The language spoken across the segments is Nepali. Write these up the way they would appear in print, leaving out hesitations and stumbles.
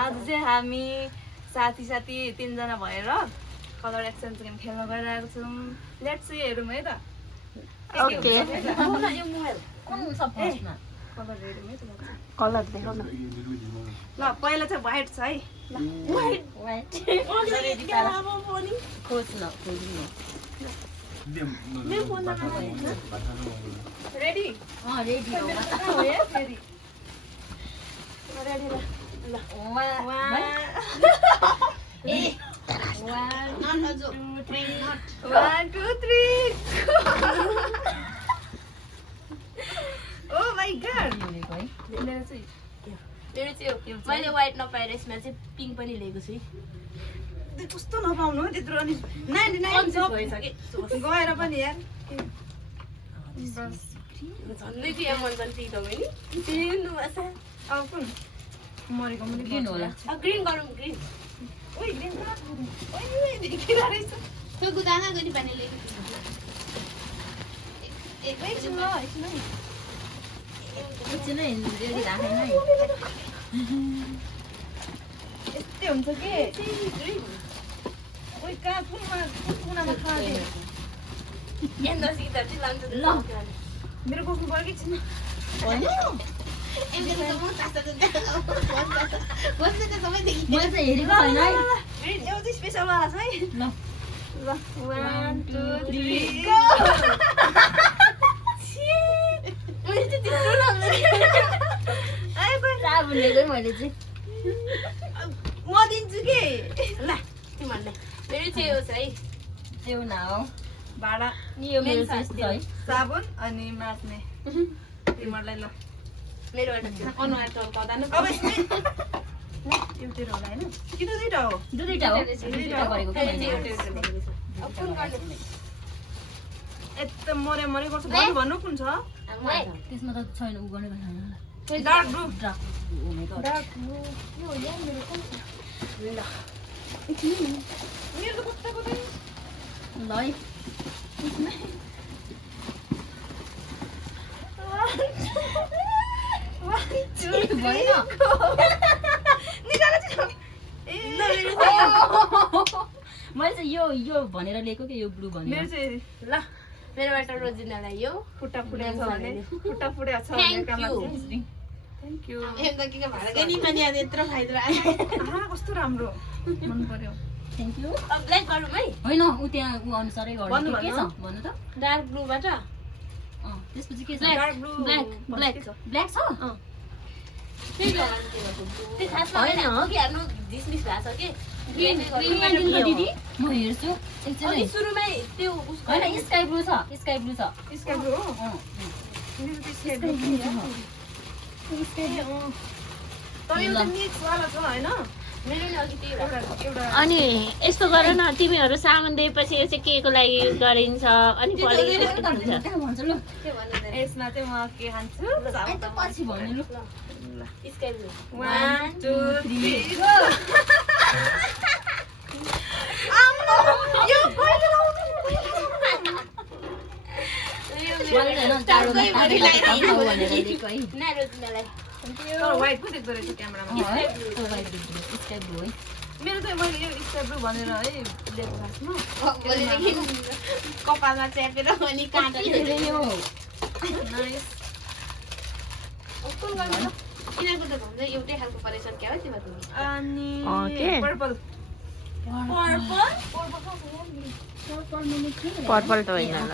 आज चाहिँ हामी साथी 3 जना भएर कलर एक्सचेन्ज गेम खेल्न गइरहेको छौँ। लेट्स सी हेरौँ है त। ओके कलर हेरौँ है त। कलर देखाउ न ल पहिला चाहिँ व्हाइट छ है। ल व्हाइट खोज्न रेडी रेडी रेडी रेडी ल 1 2 3 Oh my god मेरो चाहिँ मैले व्हाइट नपाएर यसमा चाहिँ पिङ्क पनि लिएको छु कस्तो नपाउनु त्यत्रो अनि 99 सब गएर पनि यार झन्डै चाहिँ मन जान्छ नि तपाईँ अब कुन मरेको पनि ग्रीन होला ग्रिन गरौँ ग्रिन ओइ ग्रीन ओइ देखिरा रहेछ त्यो गुदाना गरी पानी लिएको एकछिन ल एकछिन है एकछिन है रेडी राखेन है यस्तै हुन्छ के ओइ कहाँ कुनामा खाँदै ल मेरो बस्नु पर्यो कि छैन मैले चाहिँ हेरेको छैन है एउटा स्पेसल वाला छ है ल ल 1 2 3 साबुन लिएको मैले चाहिँ म दिन्छु के ल तिमीहरूलाई मेरो चाहिँ यो छ है त्यो न हो भाडा यो मेरो चाहिँ यस्तो है साबुन अनि मास्ने तिमीहरूलाई ल मेरोबाट अनुहार चम्काउँदैन अब यसमै एउटै होला हैन कि त दुईटा हो दुईटा हो दुईटा गरेको क्या मैले यस्तो मरे गर्छ भन्नु कुन छ त्यसमा त छैन उ गर्ने भनेर dark blue dark oh my God dark blue यो या मेरो कुन छ ल मेरो त कता कता ल है मैले चाहिँ यो भनेर लिएको कि यो ब्लू भनेर मेरो चाहिँ ल मेरोबाट रोजिनालाई यो खुट्टा फुटेको छ भने खुट्टा फुटेको छ भने थ्यांक यू यत्रो फाइदा कस्तो राम्रो मन पर्यो थ्यांक यू ब्ल्याक गरौँ है हैन उ त्यहाँ उ अनुसारै गर्ने के छ भन्नु त डार्क ब्लूबाट त्यसपछि के छ डार्क ब्लू ब्ल्याक ब्ल्याक छ त्यही हो त्यो खासमा होइन हो कि हाम्रो डिसमिस भएको छ के दिदी म हेर्छु एकछिन है सुरुमै त्यो हैन स्काई ब्लू छ स्काई ब्लू हो मेरो त स्काई ब्लू तर यो त मिक्स वाला छ हैन मेरो नि अघि त्यही एउटा अनि यस्तो गर न तिमीहरू सामान दिएपछि यो चाहिँ के को लागि गरिन्छ अनि भन्छु ल यसमा चाहिँ म के खान्छु पछि भन्नु ल स्काई ब्लू 1 2 3 यो कहिले लाउनु मैले हैन जाडोमा तारेर खाऊ भनेर दिएको है ना रोजिनालाई तर व्हाइट पो देख्दो रहेछ क्यामेरामा स्काई ब्लू है मेरो चाहिँ मैले यो स्काई ब्लू भनेर है लिएको खासमा भोलिदेखि कपालमा च्यापेर अनि काटेर यो नाइस कुन गर्नु किनको त भन्छ एउटै खालको परेसन क्या हो तिमीहरू अनि पर्पल पर्पल त होइन ल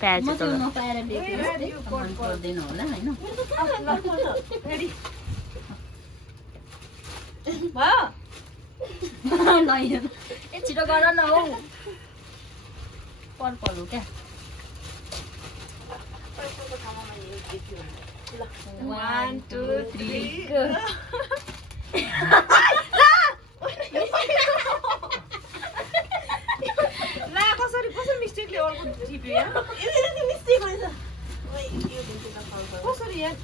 प्याज म त नपाएर दिएको मन पर्दैन होला हैन रेडी भयो ल ए छिटो गर न हौ पर्पल हो क्या 1 2 3 go ला कसरी मिस्टेकले अर्को टिप्यो यार मिस्टेक भएछ कसरी यार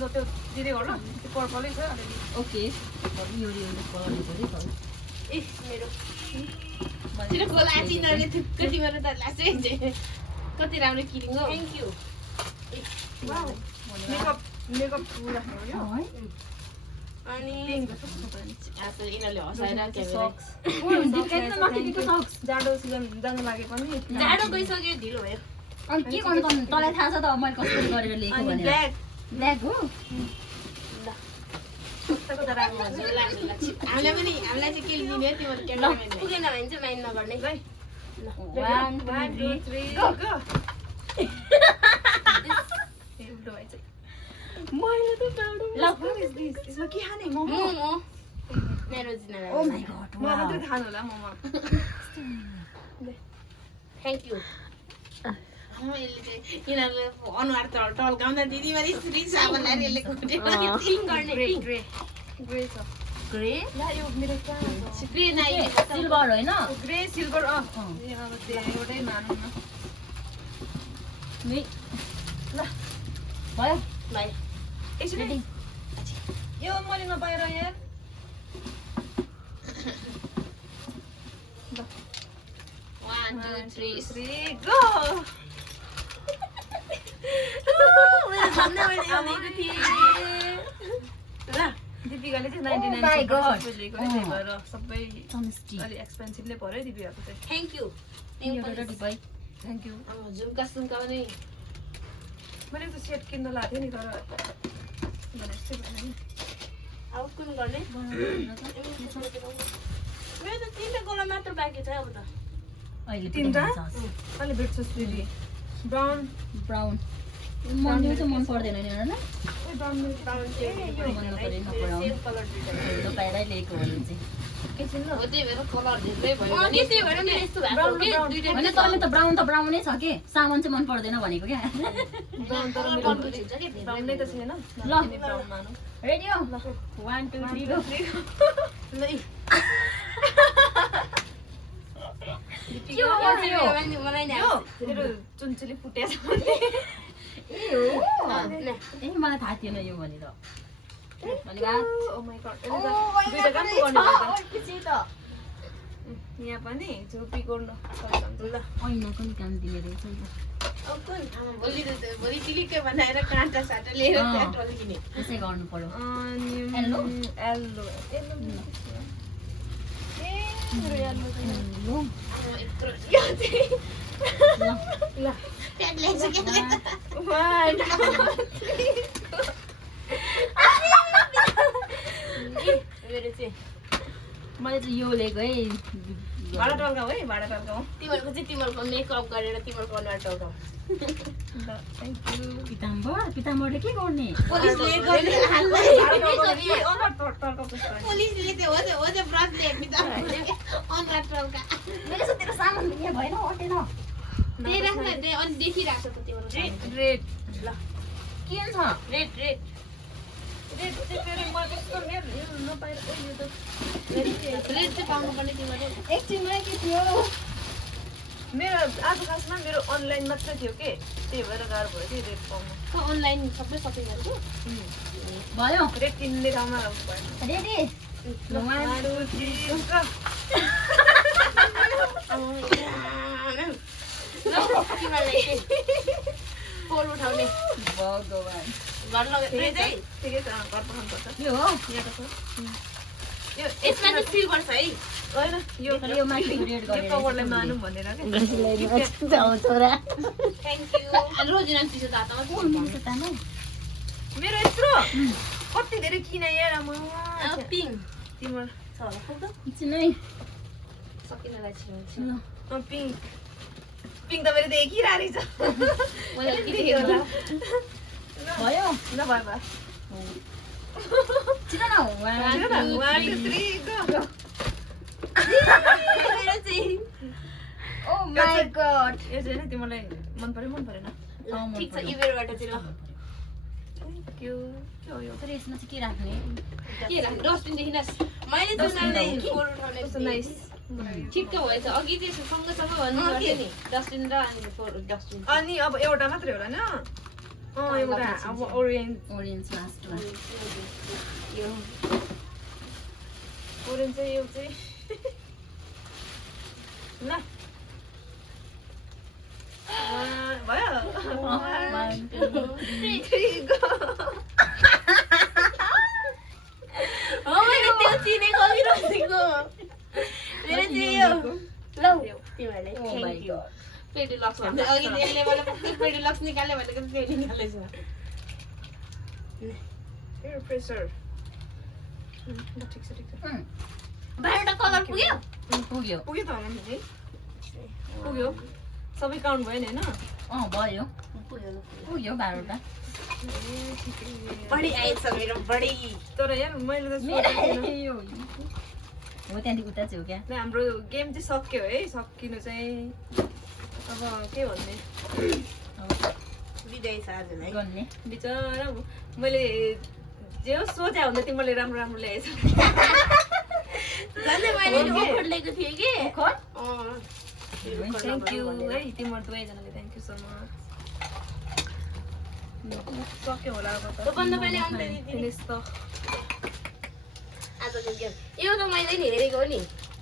ल त्यो दिदै गर ल त्यो पर्पलै छ ओके यो कलर हेर्दै छ ए मेरो छिटो खोला चिनाले थुक्क तिम्रो त लासै कति राम्रो किरिङ हो थ्यांक यू वाउ मेकअप पुरा हो यो अनि यिनीहरूले हँसाएर जाडो सिजन जानु लागे पनि जाडो गइसक्यो ढिलो भयो अनि के गर्नु पर्ने तँलाई थाहा छ त मैले कसरी गरेर ल्याएको अनि भनेर ब्ल्याक ब्ल्याक हो कताको त राम्रो हुन्छ हामीलाई चाहिँ के लिने हो तिमीहरू क्यामेराम्यान पुगेन भने चाहिँ माइन्ड नगर्ने गइ 1 2 3 गो गो उल्टो भएछ मैले त जाडो ल यसमा के खाने मोमो मोमो मेरो जिनालाई ओ माय गॉड म मात्रै खानु होला मोमो थ्याङ्क यू यसले चाहिँ यिनीहरूलाई अनुहार टल्काउँदा दिदीबरी रिसा बनाएर यसले कुटेर क्लिन गर्ने ग्रे ग्रे ग्रे छ ग्रे ला यो मेरो कहाँ छ ग्रे नाइ सिल्भर हैन ग्रे सिल्भर अब धेरैवटै मानौँ न नि ल भयो भाइ एकछिन यो मैले नपाएर यार 1 2 3 3 गो मैले भन्ने मैले भनेको थिएँ ल दिपिकाले चाहिँ 99 my God. लिएको त्यही भएर सबै चमस्टी अलि एक्सपेन्सिभले पर्यो दिपिकाको चाहिँ थ्याङ्क यू एउटा रेडी भाइ थ्याङ्क यू झुम्का सुम्का पनि मैले त सेट किन्न लाएको थिएँ नि तर भने जस्तै भएन नि अब कुन गर्ने मेरो त 3टा गोला मात्र बाँकी छ अब त अहिले तिनटा अलि भेट्छस् दिदी ब्राउन ब्राउन मन चाहिँ मन पर्दैन नि हैन ब्राउन ब्राउन चाहिँ मन नपरे नपराउ सेम कलर दुईटा त्यो बाहिरै ल्याएको हो यो चाहिँ एकछिन ल हो त्यही भएर कलर धेरै भयो अनि त्यही भएर मेरो यस्तो भएको ब्राउन के ब्राउन। दुईटा होइन तँलाई त ब्राउनै छ के सामान चाहिँ मन पर्दैन भनेको क्या ब्राउन तर मेरो कन्फ्युज हुन्छ के ब्राउन नै त छैन ल। ब्राउन मानौ रेडी हो 1 2 3 गो के हो यो? मलाई नि यो मेरो चुन्चुली फुटेछ ए हो ए मलाई थाहा थिएन यो भनेर भनेको ओ माय गॉड दुईटा काम गर्नु पर्छ यहाँ पनि झुपी गर्नु ल ऐनाको नि काम दिने रहेछ नि त। अब कुन भोलि तिलिकै बनाएर काँटा साटा लिएर अँ। त्यहाँ टल्किने त्यसै गर्नु पर्यो अनि Yellow? येल्लो ए मेरो येल्लो चाहिँ ल यत्रो ल ल प्याक ल्याइन्छ के 1 मेरो चाहिँ मैले चाहिँ यो लिएको है भाडा टल्काऊ है भाडा टल्काऊ तिमीहरूको चाहिँ तिमीहरूको मेकअप गरेर तिमीहरूको अनुहार टल्काऊ ल थ्याङ्क यू पिताम्बरले के गर्ने पुलिसले गर्ने पुलिसले चाहिँ हो त्यो ब्रसले बिताउने अनुहार टल्का मेरो चाहिँ तेरो सामान दिए भएन अटेन त्यही राख्न त्यही अनि देखिरहेको छ त तिम्रो सामान। रेड ल के छ रेड रेड रेड चाहिँ फेरि म त्यस्तो मेरो नपाएर ओ यो त रेड चाहिँ पाउनु पर्ने तिमीहरू एकछिनमै के थियो मेरो आज खासमा मेरो अनलाइन मात्रै थियो के त्यही भएर गाह्रो भयो कि रेड पाउनु अनलाइन सबै सपिङ गरेको भयो रेड किन्ने ठाउँमा भयो रेडी ल 1 2 3 go तिमीहरूलाई फोर उठाउने भगवान घर लगेर चाहिँ ठिकै छ घर पठाउनु पर्छ यो हो यहाँ त छ यो यसमा चाहिँ सिल्भर छ है होइन यो यो माथि रेड यो गरेर कभरलाई मानौँ भनेर के थ्याङ्क यू अनि रोजिना चिसो तातामा मेरो यत्रो कति धेरै किन यार म पिङ तिम्रो छ होला खोल त एकछिनै सकिनलाई छिरो पिङ्क पिङ्क त मेरो देखिरहेको छ मैले देख्यो होला भयो ल भयो भयो छिटो न 1 छिटो न 1 2 3 go मेरो चाहिँ ओ माय गॉड यो चाहिँ नि तिमीलाई मन परेन ठिक छ इबेरबाट चाहिँ ल थ्याङ्क यू के हो यो तर यसमा चाहिँ के राख्ने के राख्नु डस्टबिन देखिनस् मैले तिमीलाई फोर उठाउने कस्तो नाइस ठिक्क भएछ अघि चाहिँ सँगसँगै भन्नु पर्थ्यो नि डस्टबिन र अनि फोर डस्टबिन अनि अब एउटा मात्रै होला नि एउटा अब ओरेन्ज ओरेन्ज लास्टमा यो ओरेन्ज चाहिँ यो चाहिँ ल भयो 1 2 3 3 go मेरो चाहिँ यो लौ तिमीहरूले Oh my thank you God. Pedi lux भन्दै अघि यसले मलाई पेडी लक्स निकाल्यो भनेको पेडी निकालेछ Peer pressure. ठिक छ ठिक छ. 12 कलर पुग्यो पुग्यो पुग्यो त होला नि है. पुग्यो. सबै काउन्ट भयो नि हैन? भयो पुग्यो पुग्यो 12वटा बढी आएछ मेरो बढी तर यार मैले त मेरो सोचेको थिइनँ. यो हो त्यहाँदेखि उता चाहिँ हो क्या ल हाम्रो गेम चाहिँ सक्यो है. सकिनु चाहिँ अब के भन्ने. बिदाई छ आजलाई गर्ने बिचरा मैले जे हो सोचे भन्दा तिमीले राम्रो राम्रो ल्याएछ. झन् मैले नि ओखर ल्याएको थिएँ कि थ्याङ्क यू है तिम्रो दुवैजनाले थ्याङ्क यू सो मच. सक्यो होला अब त. भन्दा पहिले अन्त फिनिस त. आजको गेम यो त मैले नि हेरेको हो नि